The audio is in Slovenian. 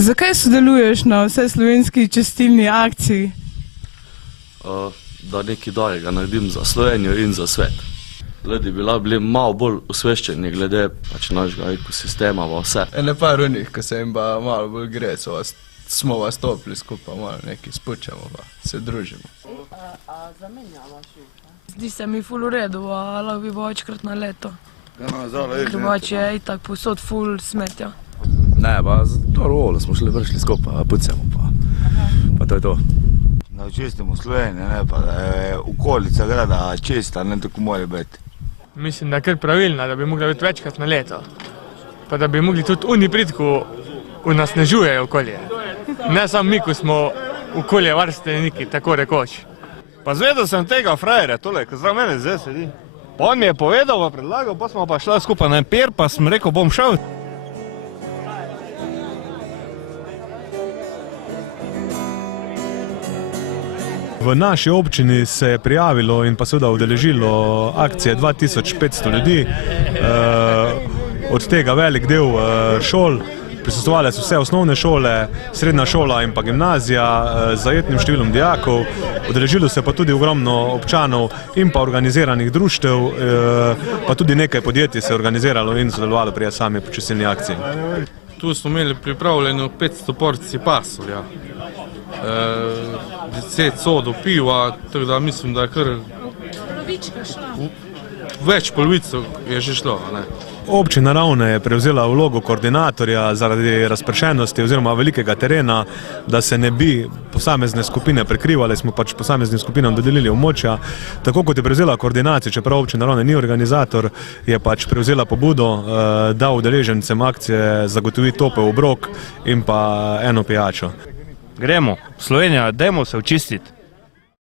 Zakaj sodeluješ na vseslovenski čistilni akciji? Da nekaj dobrega naredim za Slovenijo in za svet. Ljudje bi bili malo bolj osveščeni glede našega ekosistema v vse. Ene par unih, ko se jim pa malo bolj gre, smo vas topli skupaj, malo nekaj spučamo pa se družimo. Zdi se mi ful v redu, a lahko bi bilo večkrat na leto. Ker pač je itak povsod ful smetja. Ne, pa to rolo smo prišli skupaj, pucamo pa to je to. Da očistimo Slovenijo, ne pa da je okolica grada čista, ne tako mora biti. Mislim, da je kar pravilno, da bi mogla biti večkrat na leto. Pa da bi mogli tudi oni priti, ko onesnažujejo okolje. Ne samo mi, ko smo okolje varstveniki, tako rekoč. Pa zvedel sem tega frajerja, tole, ko zdrav mene zdaj sedi. Pa on mi je povedal, pa predlagal, pa smo pa šla skupaj na pier, pa sem rekel, bom šel. V naši občini se je prijavilo in pa seveda udeležilo akcije 2500 ljudi, od tega velik del šol, prisostvovale so vse osnovne šole, srednja šola in pa gimnazija z zajetnim številom dijakov, udeležilo se pa tudi ogromno občanov in pa organiziranih društev, pa tudi nekaj podjetij se je organiziralo in sodelovalo pri sami čistilni akciji. Tu smo imeli pripravljeno 500 porcij pasulja. 10 sodov piva, tako da mislim, da je kar več polovico je že šlo. Občina Ravne je prevzela vlogo koordinatorja zaradi razpršenosti oziroma velikega terena, da se ne bi posamezne skupine prekrivale, smo pač posameznim skupinam dodelili območja. Tako kot je prevzela koordinacijo, čeprav občina Ravne ni organizator, je pač prevzela pobudo, da udeležencem akcije zagotovi topel obrok in pa eno pijačo. Gremo, Slovenija, dajmo se očistiti.